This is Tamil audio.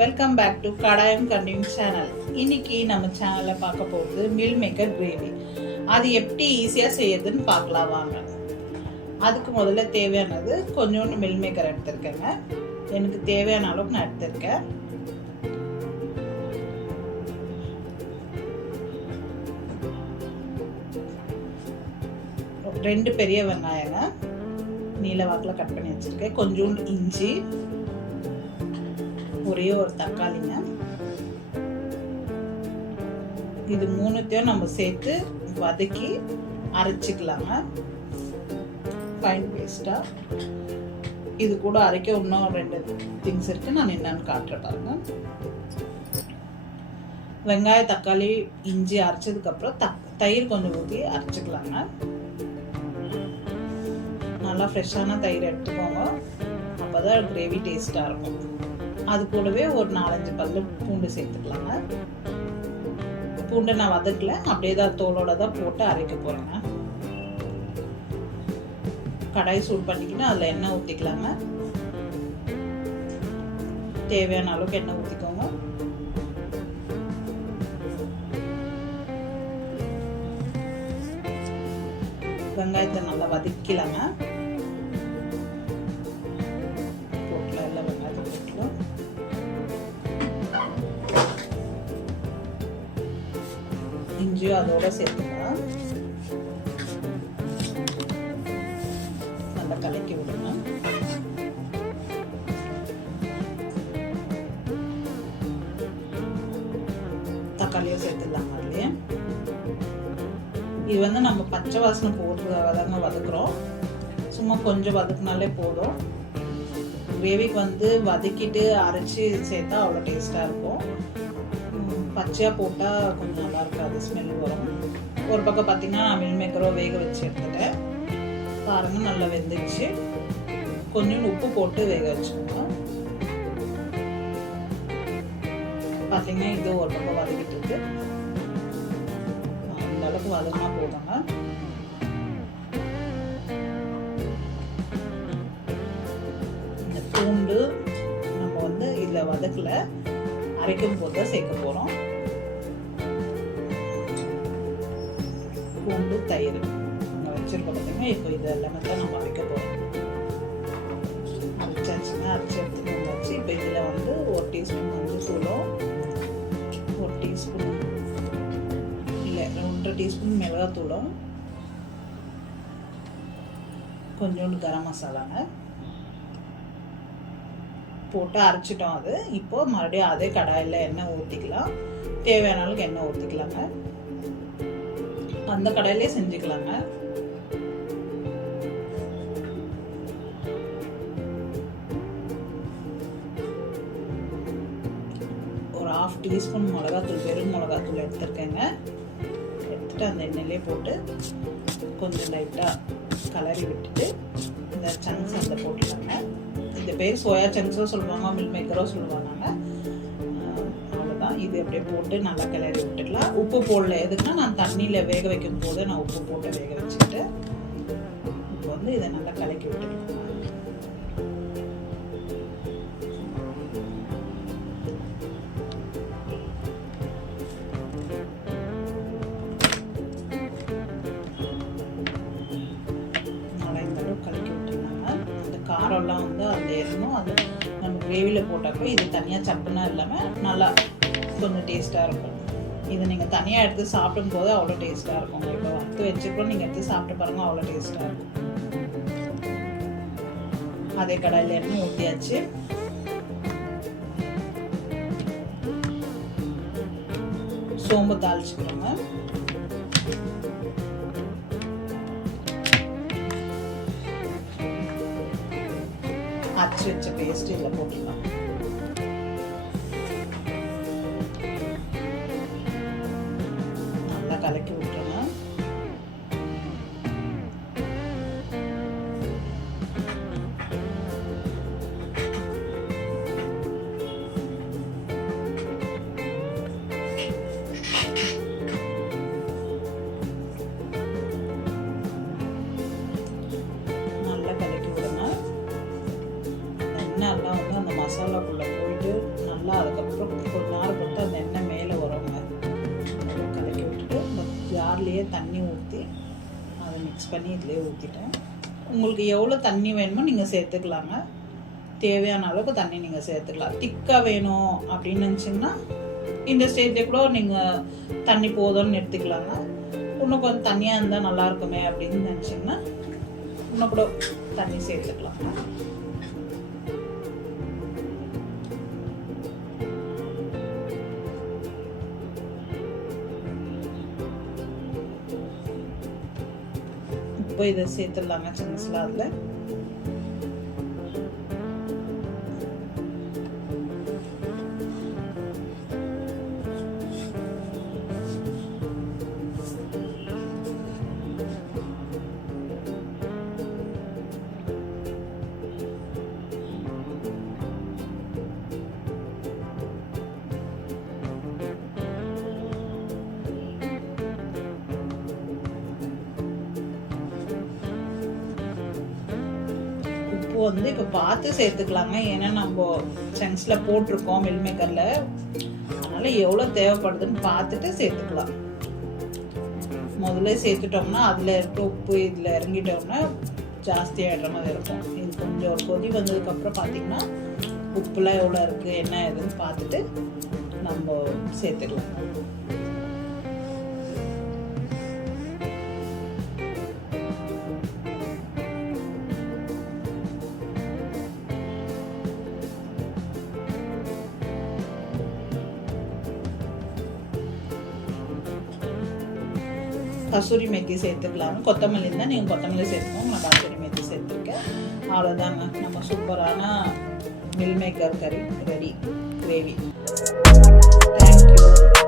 வெல்கம் பேக் டு கடாயம் கண்டிங் சேனல். இன்னைக்கு நம்ம சேனல்ல பார்க்க போகிறது மீல் மேக்கர் கிரேவி. அது எப்படி ஈஸியாக செய்யறதுன்னு பார்க்கலாம் வாங்க. அதுக்கு முதல்ல தேவையானது கொஞ்சோண்டு மீல் மேக்கர் எடுத்திருக்கேங்க. எனக்கு தேவையான அளவுக்கு நான் எடுத்திருக்கேன். ரெண்டு பெரிய வெங்காயங்க நீல வாக்கில் கட் பண்ணி வச்சிருக்கேன். கொஞ்சோண்டு இஞ்சி, ஒரே ஒரு தக்காளிங்க. இது மூணுத்தையும் நம்ம சேர்த்து வதக்கி அரைச்சிக்கலாங்க ஃபைன் பேஸ்டா. இது கூட அரைக்க இன்னும் ரெண்டு திங்ஸ் இருக்கு, நான் என்னன்னு காட்டுறேன் பாருங்க. வெங்காயம், தக்காளி, இஞ்சி அரைச்சதுக்கு அப்புறம் தயிர் கொஞ்சம் ஊற்றி அரைச்சிக்கலாங்க. நல்லா ஃப்ரெஷ்ஷான தயிர் எடுத்துக்கோங்க, அப்போதான் கிரேவி டேஸ்டாக இருக்கும். அது கூடவே ஒரு 4-5 பல்லு பூண்டு சேர்த்துக்கலாங்க. பூண்டை நான் வதக்கல, அப்படியே தான் தோலோட தான் போட்டு அரைக்க போறேங்க. கடாய் சூடு பண்ணிக்கிட்டு அதில் எண்ணெய் ஊற்றிக்கலாங்க. தேவையான அளவுக்கு எண்ணெய் ஊற்றிக்கோங்க. வெங்காயத்தை நல்லா வதக்கலாங்க. இஞ்சியும் அதோட சேர்த்துக்கலாம். நல்லா கலக்கி விடுங்க. தக்காளியும் சேர்த்துடலாம் அதுலயே. இது நம்ம பச்சை வாசனை போடுறதாக தாங்க வதக்குறோம். சும்மா கொஞ்சம் வதக்குனாலே போதும். கிரேவிக்கு வதக்கிட்டு அரைச்சி சேர்த்தா அவ்வளோ டேஸ்டாக இருக்கும். பச்சையாக போட்டால் கொஞ்சம் நல்லா இருக்காது, ஸ்மெல் வரும். ஒரு பக்கம் பார்த்தீங்கன்னா நான் மீல் மேக்கரோ வேக வச்சு எடுத்துட்டேன் பாருங்க. நல்லா வெந்துச்சு. கொஞ்சம் உப்பு போட்டு வேக வச்சுக்கோங்க. பார்த்தீங்கன்னா இது ஒரு பக்கம் வதக்கிட்டு இருக்கு. அந்த அளவுக்கு வதங்கினா போதுங்க. இந்த பூண்டு நம்ம இதில் வதக்கல, அரைக்கும் போது தான் சேர்க்க போறோம். பூண்டு, தயிர் வச்சிருக்கோம் பார்த்தீங்கன்னா. இப்போ இது எல்லாமே தான் நம்ம அரைக்க போறோம். அரைச்சாச்சுன்னா அரைச்சி எடுத்துட்டு வந்தாச்சு. இப்போ இதில் 1 டீஸ்பூன் மஞ்சள் தூளும், 1 டீஸ்பூன் இல்லை 1.5 டீஸ்பூன் மிளகாத்தூளும், கொஞ்சோண்டு கரம் மசாலாங்க போட்டு அரைச்சிட்டோம். அது இப்போ மறுபடியும் அதே கடாயில் எண்ணெய் ஊற்றிக்கலாம். தேவையான அளவுக்கு எண்ணெய் ஊற்றிக்கலாங்க. அந்த கடாயிலே செஞ்சுக்கலாங்க. ஒரு 1/2 டீஸ்பூன் மிளகாத்தூள், வெறும் மிளகாத்தூள் எடுத்துருக்கேங்க. எடுத்துட்டு அந்த எண்ணெயிலே போட்டு கொஞ்சம் லைட்டாக கலரி விட்டுட்டு இந்த சங்க்ஸ் அதில் போட்டுக்கலாங்க. இந்த பேர் சோயா சங்க்ஸோ சொல்லுவாங்க, மில் மேக்கரோ சொல்லுவாங்க. அவ்வளோதான். இது அப்படியே போட்டு நல்லா கிளறி விட்டுக்கலாம். உப்பு போடல, எதுக்குன்னா நான் தண்ணியில் வேக வைக்கும் போது நான் உப்பு போட்டு வேக வச்சுட்டு இப்போ இதை நல்லா கலக்கி விட்டுக்கலாம். காரம்லாம் அதில் ஏறணும். அது நம்ம கிரேவியில் போட்டப்போ இது தனியாக சப்புனா இல்லாமல் நல்லா கொஞ்சம் டேஸ்ட்டாக இருக்கும். இது நீங்கள் தனியாக எடுத்து சாப்பிடும்போது அவ்வளோ டேஸ்ட்டாக இருக்கும். இப்போ வறுத்து வச்சுருக்கோம், நீங்கள் எடுத்து சாப்பிட்டு பாருங்கள், அவ்வளோ டேஸ்ட்டாக இருக்கும். அதே கடாயில் எண்ணெய் ஊற்றியாச்சு. சோம்பு தாளிச்சுக்கிறோங்க. அரைச்சி வச்ச பேஸ்ட் இதில் போட்டுக்கலாம். நல்லா கலக்கி விட்டுருங்க. நல்லா அந்த மசாலாக்குள்ளே போயிட்டு நல்லா அதை இதுலேயே தண்ணி ஊற்றி அதை மிக்ஸ் பண்ணி இதுலேயே ஊற்றிட்டேன். உங்களுக்கு எவ்வளோ தண்ணி வேணுமோ நீங்கள் சேர்த்துக்கலாங்க. தேவையான அளவுக்கு தண்ணி நீங்கள் சேர்த்துக்கலாம். திக்காக வேணும் அப்படின்னு நினச்சிங்கன்னா இந்த ஸ்டேஜில் கூட நீங்கள் தண்ணி போதும்னு எடுத்துக்கலாங்க. இன்னும் கொஞ்சம் தண்ணியாக இருந்தால் நல்லா இருக்குமே அப்படின்னு நினச்சிங்கன்னா இன்னும் கூட தண்ணி சேர்த்துக்கலாங்க. இப்போ இதை சேர்த்துடலாங்க சின்னஸ்ல. அதில் வந்து இப்போ பார்த்து சேர்த்துக்கலாங்க. ஏன்னா நம்ம சங்க்ஸில் போட்டிருக்கோம் மில் மேக்கரில், அதனால் எவ்வளோ தேவைப்படுதுன்னு பார்த்துட்டு சேர்த்துக்கலாம். முதல்ல சேர்த்துட்டோம்னா அதில் இருக்க உப்பு இதில் இறங்கிட்டோம்னா ஜாஸ்தி ஆகிடுற மாதிரி இருக்கும். இது கொஞ்சம் ஒரு கொதி வந்ததுக்கப்புறம் பார்த்திங்கன்னா உப்புலாம் எவ்வளோ இருக்குது என்ன ஏதுன்னு பார்த்துட்டு நம்ம சேர்த்துக்கலாம். கசூரி மேத்தி சேர்த்துக்கலாம். கொத்தமல்லி இருந்தால் நீங்கள் கொத்தமல்லி சேர்த்துக்கோங்க. நான் கசூரி மேத்தி சேர்த்துருக்கேன். அவ்வளோதாங்க, நம்ம சூப்பரான மில் மேக்கர் கறி ரெடி, கிரேவி. தேங்க்யூ.